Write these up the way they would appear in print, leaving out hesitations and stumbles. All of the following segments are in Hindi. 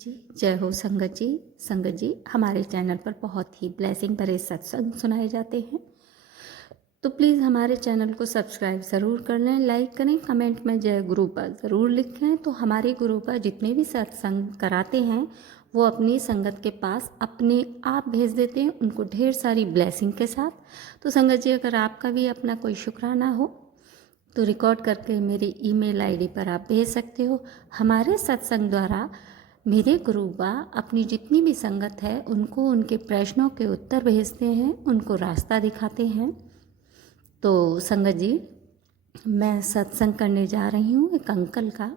जी जय हो संगत जी। संगत जी, हमारे चैनल पर बहुत ही ब्लेसिंग भरे सत्संग सुनाए जाते हैं, तो प्लीज़ हमारे चैनल को सब्सक्राइब ज़रूर कर लें, लाइक करें, कमेंट में जय गुरुपा ज़रूर लिखें। तो हमारे गुरुपा जितने भी सत्संग कराते हैं वो अपनी संगत के पास अपने आप भेज देते हैं, उनको ढेर सारी ब्लेसिंग के साथ। तो संगत जी, अगर आपका भी अपना कोई शुक्राना हो तो रिकॉर्ड करके मेरी ईमेल आईडी पर आप भेज सकते हो। हमारे सत्संग द्वारा मेरे गुरुबा अपनी जितनी भी संगत है उनको उनके प्रश्नों के उत्तर भेजते हैं, उनको रास्ता दिखाते हैं। तो संगत जी, मैं सत्संग करने जा रही हूँ एक अंकल का,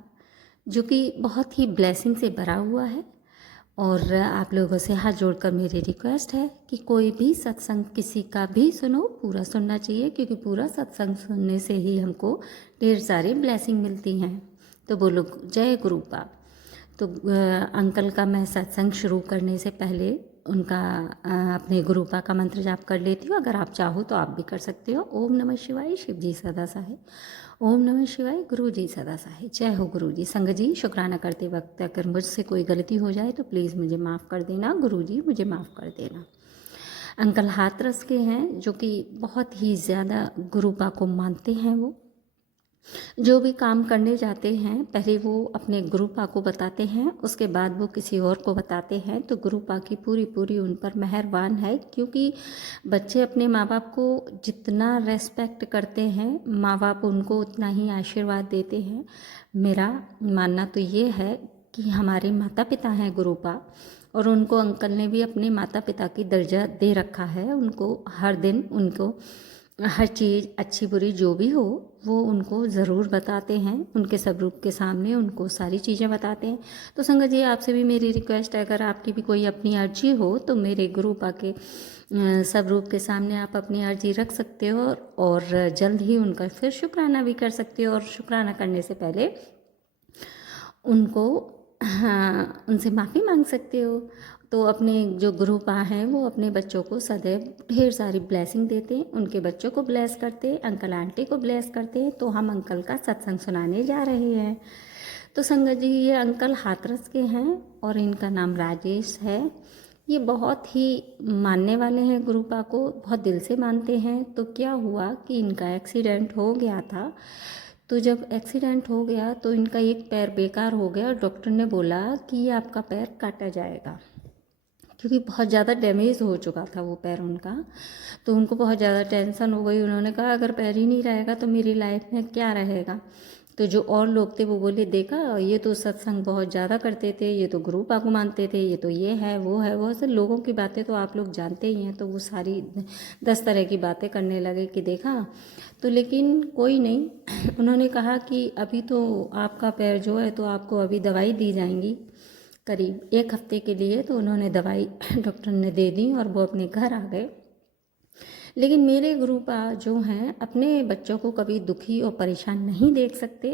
जो कि बहुत ही ब्लेसिंग से भरा हुआ है। और आप लोगों से हाथ जोड़कर मेरी रिक्वेस्ट है कि कोई भी सत्संग किसी का भी सुनो, पूरा सुनना चाहिए, क्योंकि पूरा सत्संग सुनने से ही हमको ढेर सारी ब्लेसिंग मिलती हैं। तो बोलो जय गुरुपा। तो अंकल का मैं सत्संग शुरू करने से पहले उनका अपने गुरुपा का मंत्र जाप कर लेती हूँ। अगर आप चाहो तो आप भी कर सकते हो। ओम नमः शिवाय, शिव जी सदा सहाय। ओम नमः शिवाय, गुरु जी सदा सहाय। जय हो गुरु जी। संगत जी, शुक्राना करते वक्त अगर मुझसे कोई गलती हो जाए तो प्लीज़ मुझे माफ़ कर देना। गुरु जी मुझे माफ़ कर देना। अंकल हाथरस के हैं, जो कि बहुत ही ज़्यादा गुरुपा को मानते हैं। वो जो भी काम करने जाते हैं पहले वो अपने गुरुपा को बताते हैं, उसके बाद वो किसी और को बताते हैं। तो गुरुपा की पूरी पूरी उन पर मेहरबान है, क्योंकि बच्चे अपने माँ बाप को जितना रेस्पेक्ट करते हैं माँ बाप उनको उतना ही आशीर्वाद देते हैं। मेरा मानना तो ये है कि हमारे माता पिता हैं गुरुपा, और उनको अंकल ने भी अपने माता पिता की दर्जा दे रखा है। उनको हर दिन उनको हर चीज़ अच्छी बुरी जो भी हो वो उनको ज़रूर बताते हैं, उनके स्वरूप के सामने उनको सारी चीज़ें बताते हैं। तो संगत जी, आपसे भी मेरी रिक्वेस्ट है, अगर आपकी भी कोई अपनी अर्जी हो तो मेरे गुरुपा के स्वरूप के सामने आप अपनी अर्जी रख सकते हो, और जल्द ही उनका फिर शुक्राना भी कर सकते हो। और शुक्राना करने से पहले उनको उनसे माफ़ी मांग सकते हो। तो अपने जो गुरुपा हैं वो अपने बच्चों को सदैव ढेर सारी ब्लेसिंग देते हैं, उनके बच्चों को ब्लेस करते हैं, अंकल आंटी को ब्लेस करते हैं। तो हम अंकल का सत्संग सुनाने जा रहे हैं। तो संगत जी, ये अंकल हाथरस के हैं और इनका नाम राजेश है। ये बहुत ही मानने वाले हैं गुरुपा को, बहुत दिल से मानते हैं। तो क्या हुआ कि इनका एक्सीडेंट हो गया था। तो जब एक्सीडेंट हो गया तो इनका एक पैर बेकार हो गया, और डॉक्टर ने बोला कि ये आपका पैर काटा जाएगा, क्योंकि बहुत ज़्यादा डैमेज हो चुका था वो पैर उनका। तो उनको बहुत ज़्यादा टेंशन हो गई। उन्होंने कहा अगर पैर ही नहीं रहेगा तो मेरी लाइफ में क्या रहेगा। तो जो और लोग थे वो बोले देखा, ये तो सत्संग बहुत ज़्यादा करते थे, ये तो गुरुपा को मानते थे, ये तो ये है वो है। बहुत से लोगों की बातें तो आप लोग जानते ही हैं। तो वो सारी 10 तरह की बातें करने लगे कि देखा। तो लेकिन कोई नहीं, उन्होंने कहा कि अभी तो आपका पैर जो है तो आपको अभी दवाई दी जाएंगी करीब 1 हफ्ते के लिए। तो उन्होंने दवाई डॉक्टर ने दे दी और वो अपने घर आ गए। लेकिन मेरे गुरुपा जो हैं अपने बच्चों को कभी दुखी और परेशान नहीं देख सकते।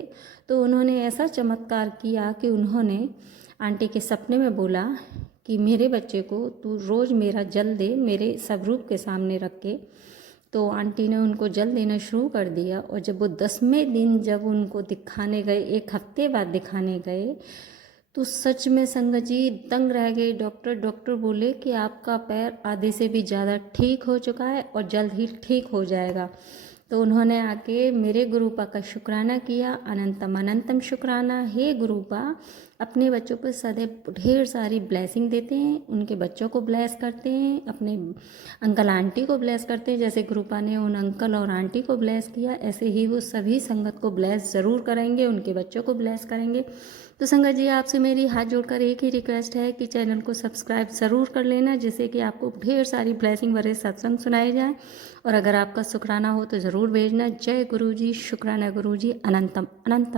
तो उन्होंने ऐसा चमत्कार किया कि उन्होंने आंटी के सपने में बोला कि मेरे बच्चे को तू रोज़ मेरा जल दे, मेरे स्वरूप के सामने रख के। तो आंटी ने उनको जल देना शुरू कर दिया। और जब वो 10वें दिन जब उनको दिखाने गए, 1 हफ्ते बाद दिखाने गए, तो सच में संगत जी दंग रह गए। डॉक्टर बोले कि आपका पैर आधे से भी ज़्यादा ठीक हो चुका है और जल्द ही ठीक हो जाएगा। तो उन्होंने आके मेरे गुरुपा का शुक्राना किया, अनंतम अनंतम शुक्राना। हे गुरुपा, अपने बच्चों पर सदैव ढेर सारी ब्लेसिंग देते हैं, उनके बच्चों को ब्लेस करते हैं, अपने अंकल आंटी को ब्लेस करते हैं। जैसे गुरुपा ने उन अंकल और आंटी को ब्लेस किया, ऐसे ही वो सभी संगत को ब्लेस ज़रूर करेंगे, उनके बच्चों को ब्लेस करेंगे। तो संगत जी, आपसे मेरी हाथ जोड़कर एक ही रिक्वेस्ट है कि चैनल को सब्सक्राइब ज़रूर कर लेना, जिससे कि आपको ढेर सारी ब्लेसिंग भरे सत्संग सुनाए जाए। और अगर आपका शुक्राना हो तो ज़रूर भेजना। जय गुरु जी, शुक्राना गुरु जी, अनंतम अनंतम।